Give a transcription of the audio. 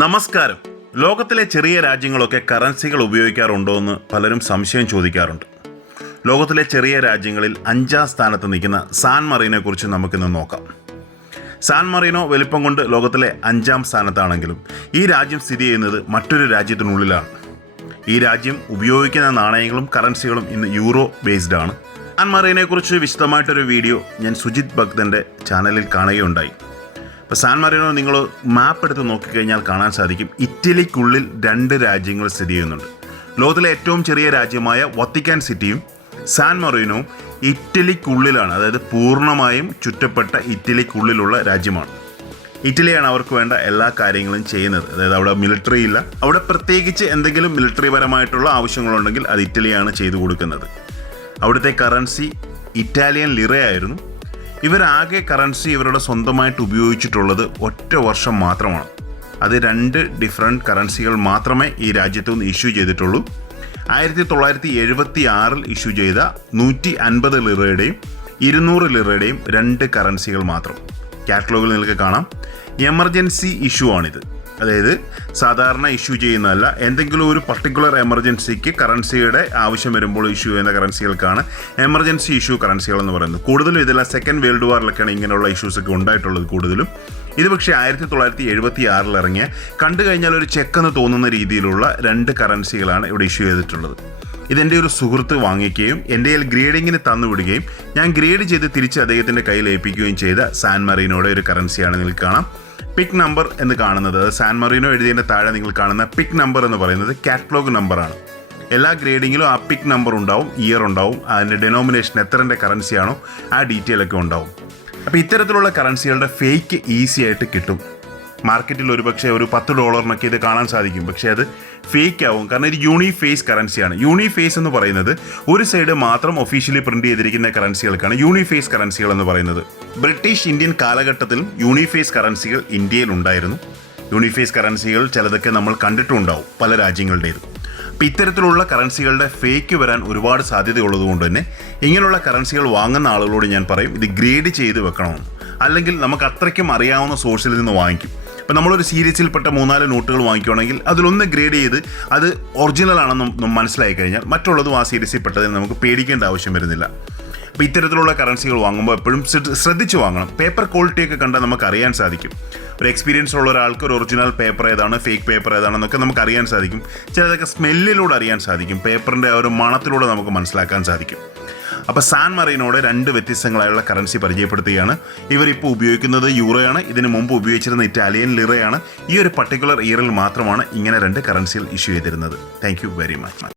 നമസ്കാരം. ലോകത്തിലെ ചെറിയ രാജ്യങ്ങളൊക്കെ കറൻസികൾ ഉപയോഗിക്കാറുണ്ടോ എന്ന് പലരും സംശയം ചോദിക്കാറുണ്ട്. ലോകത്തിലെ ചെറിയ രാജ്യങ്ങളിൽ 5ാം സ്ഥാനത്ത് നിൽക്കുന്ന സാൻ മറീനോയെ കുറിച്ച് നമുക്കിന്ന് നോക്കാം. സാൻ മറീനോ വലിപ്പം കൊണ്ട് ലോകത്തിലെ 5ാം സ്ഥാനത്താണെങ്കിലും ഈ രാജ്യം സ്ഥിതി ചെയ്യുന്നത് മറ്റൊരു രാജ്യത്തിനുള്ളിലാണ്. ഈ രാജ്യം ഉപയോഗിക്കുന്ന നാണയങ്ങളും കറൻസികളും ഇന്ന് യൂറോ ബേസ്ഡ് ആണ്. സാൻ മറീനോയെക്കുറിച്ച് വിശദമായിട്ടൊരു വീഡിയോ ഞാൻ സുജിത് ഭക്തൻ്റെ ചാനലിൽ കാണുകയുണ്ടായി. ഇപ്പോൾ സാൻ മറീനോ നിങ്ങൾ മാപ്പ് എടുത്ത് നോക്കിക്കഴിഞ്ഞാൽ കാണാൻ സാധിക്കും, ഇറ്റലിക്കുള്ളിൽ 2 രാജ്യങ്ങൾ സ്ഥിതി ചെയ്യുന്നുണ്ട്. ലോകത്തിലെ ഏറ്റവും ചെറിയ രാജ്യമായ വത്തിക്കാൻ സിറ്റിയും സാൻ മറീനോവും ഇറ്റലിക്കുള്ളിലാണ്, അതായത് പൂർണ്ണമായും ചുറ്റപ്പെട്ട ഇറ്റലിക്കുള്ളിലുള്ള രാജ്യമാണ്. ഇറ്റലിയാണ് അവർക്ക് വേണ്ട എല്ലാ കാര്യങ്ങളും ചെയ്യുന്നത്. അതായത് അവിടെ മിലിറ്ററി ഇല്ല, അവിടെ പ്രത്യേകിച്ച് എന്തെങ്കിലും മിലിറ്ററി പരമായിട്ടുള്ള ആവശ്യങ്ങളുണ്ടെങ്കിൽ അത് ഇറ്റലിയാണ് ചെയ്തു കൊടുക്കുന്നത്. അവിടുത്തെ കറൻസി ഇറ്റാലിയൻ ലിറയായിരുന്നു. ഇവരാകെ കറൻസി ഇവരുടെ സ്വന്തമായിട്ട് ഉപയോഗിച്ചിട്ടുള്ളത് 1 വർഷം മാത്രമാണ്. അത് 2 ഡിഫറെൻറ്റ് കറൻസികൾ മാത്രമേ ഈ രാജ്യത്തു നിന്ന് ഇഷ്യൂ ചെയ്തിട്ടുള്ളൂ. 1976 ഇഷ്യൂ ചെയ്ത 150 ലിറയുടെയും 200 ലിറയുടെയും 2 കറൻസികൾ മാത്രം. കാറ്റലോഗിൽ നിങ്ങൾക്ക് കാണാം. എമർജൻസി ഇഷ്യൂ ആണിത്. അതായത് സാധാരണ ഇഷ്യൂ ചെയ്യുന്നതല്ല, എന്തെങ്കിലും ഒരു പർട്ടിക്കുലർ എമർജൻസിക്ക് കറൻസിയുടെ ആവശ്യം വരുമ്പോൾ ഇഷ്യൂ ചെയ്യുന്ന കറൻസികൾക്കാണ് എമർജൻസി ഇഷ്യൂ കറൻസികൾ എന്ന് പറയുന്നത്. കൂടുതലും ഇതെല്ലാം സെക്കൻഡ് വേൾഡ് വാറിലൊക്കെയാണ് ഇങ്ങനെയുള്ള ഇഷ്യൂസൊക്കെ ഉണ്ടായിട്ടുള്ളത് കൂടുതലും. ഇത് പക്ഷേ 1976 ഇറങ്ങിയ കണ്ടു കഴിഞ്ഞാൽ ഒരു ചെക്കെന്ന് തോന്നുന്ന രീതിയിലുള്ള 2 കറൻസികളാണ് ഇവിടെ ഇഷ്യൂ ചെയ്തിട്ടുള്ളത്. ഇതെൻ്റെ ഒരു സുഹൃത്ത് വാങ്ങിക്കുകയും എൻ്റെ കയ്യിൽ ഗ്രേഡിങ്ങിന് തന്നുവിടുകയും ഞാൻ ഗ്രേഡ് ചെയ്ത് തിരിച്ച് അദ്ദേഹത്തിൻ്റെ കയ്യിൽ ഏൽപ്പിക്കുകയും ചെയ്ത സാൻ മറീനോയുടെ ഒരു കറൻസിയാണ് നിങ്ങൾക്ക് കാണാം. പിക് നമ്പർ എന്ന് കാണുന്നത്, സാൻ മറീനോ എഴുതിയതിൻ്റെ താഴെ നിങ്ങൾ കാണുന്ന പിക് നമ്പർ എന്ന് പറയുന്നത് കാറ്റലോഗ് നമ്പറാണ്. എല്ലാ ഗ്രേഡിങ്ങിലും ആ പിക് നമ്പർ ഉണ്ടാവും, ഇയർ ഉണ്ടാവും, അതിൻ്റെ ഡെനോമിനേഷൻ എത്രൻ്റെ കറൻസിയാണോ ആ ഡീറ്റെയിൽ ഒക്കെ ഉണ്ടാവും. അപ്പോൾ ഇത്തരത്തിലുള്ള കറൻസികളുടെ ഫേക്ക് ഈസി ആയിട്ട് കിട്ടും. മാർക്കറ്റിൽ ഒരുപക്ഷെ ഒരു $10 ഇത് കാണാൻ സാധിക്കും, പക്ഷേ അത് ഫേക്ക് ആവും. കാരണം ഇത് യൂണിഫേസ് കറൻസിയാണ്. യൂണിഫേസ് എന്ന് പറയുന്നത് ഒരു സൈഡ് മാത്രം ഒഫീഷ്യലി പ്രിന്റ് ചെയ്തിരിക്കുന്ന കറൻസികൾക്കാണ് യൂണിഫേസ് കറൻസികൾ എന്ന് പറയുന്നത്. ബ്രിട്ടീഷ് ഇന്ത്യൻ കാലഘട്ടത്തിൽ യൂണിഫേസ് കറൻസികൾ ഇന്ത്യയിൽ ഉണ്ടായിരുന്നു. യൂണിഫേസ് കറൻസികൾ ചിലതൊക്കെ നമ്മൾ കണ്ടിട്ടുണ്ടാവും പല രാജ്യങ്ങളുടേതും. അപ്പോൾ ഇത്തരത്തിലുള്ള കറൻസികളുടെ ഫേക്ക് വരാൻ ഒരുപാട് സാധ്യതയുള്ളതുകൊണ്ട് തന്നെ ഇങ്ങനെയുള്ള കറൻസികൾ വാങ്ങുന്ന ആളുകളോട് ഞാൻ പറയും, ഇത് ഗ്രേഡ് ചെയ്ത് വെക്കണമെന്ന്. അല്ലെങ്കിൽ നമുക്ക് അത്രയ്ക്കും അറിയാവുന്ന സോഴ്സിൽ നിന്ന് വാങ്ങിക്കും. ഇപ്പോൾ നമ്മളൊരു സീരീസിൽപ്പെട്ട 3-4 നോട്ടുകൾ വാങ്ങിക്കുകയാണെങ്കിൽ അതിലൊന്ന് ഗ്രേഡ് ചെയ്ത് അത് ഒറിജിനൽ ആണെന്ന് മനസ്സിലായി കഴിഞ്ഞാൽ മറ്റുള്ളതും ആ സീരീസിൽ പെട്ടതിന് നമുക്ക് പേടിക്കേണ്ട ആവശ്യം വരുന്നില്ല. അപ്പോൾ ഇത്തരത്തിലുള്ള കറൻസികൾ വാങ്ങുമ്പോൾ എപ്പോഴും ശ്രദ്ധിച്ച് വാങ്ങണം. പേപ്പർ ക്വാളിറ്റിയൊക്കെ കണ്ടാൽ നമുക്ക് അറിയാൻ സാധിക്കും. ഒരു എക്സ്പീരിയൻസ് ഉള്ള ഒരാൾക്ക് ഒരു ഒറിജിനൽ പേപ്പർ ഏതാണ്, ഫേക്ക് പേപ്പർ ഏതാണെന്നൊക്കെ നമുക്ക് അറിയാൻ സാധിക്കും. ചിലതൊക്കെ സ്മെല്ലിലൂടെ അറിയാൻ സാധിക്കും, പേപ്പറിൻ്റെ ആ ഒരു മണത്തിലൂടെ നമുക്ക് മനസ്സിലാക്കാൻ സാധിക്കും. അപ്പോൾ സാൻ മറീനോയുടെ 2 വ്യത്യസ്തങ്ങളായുള്ള കറൻസി പരിചയപ്പെടുത്തുകയാണ്. ഇവരിപ്പോൾ ഉപയോഗിക്കുന്നത് യൂറോയാണ്. ഇതിന് മുമ്പ് ഉപയോഗിച്ചിരുന്ന ഇറ്റാലിയൻ ലിറയാണ്. ഈ ഒരു പർട്ടിക്കുലർ ഇയറിൽ മാത്രമാണ് ഇങ്ങനെ 2 കറൻസികൾ ഇഷ്യൂ ചെയ്തിരുന്നത്. Thank you very much.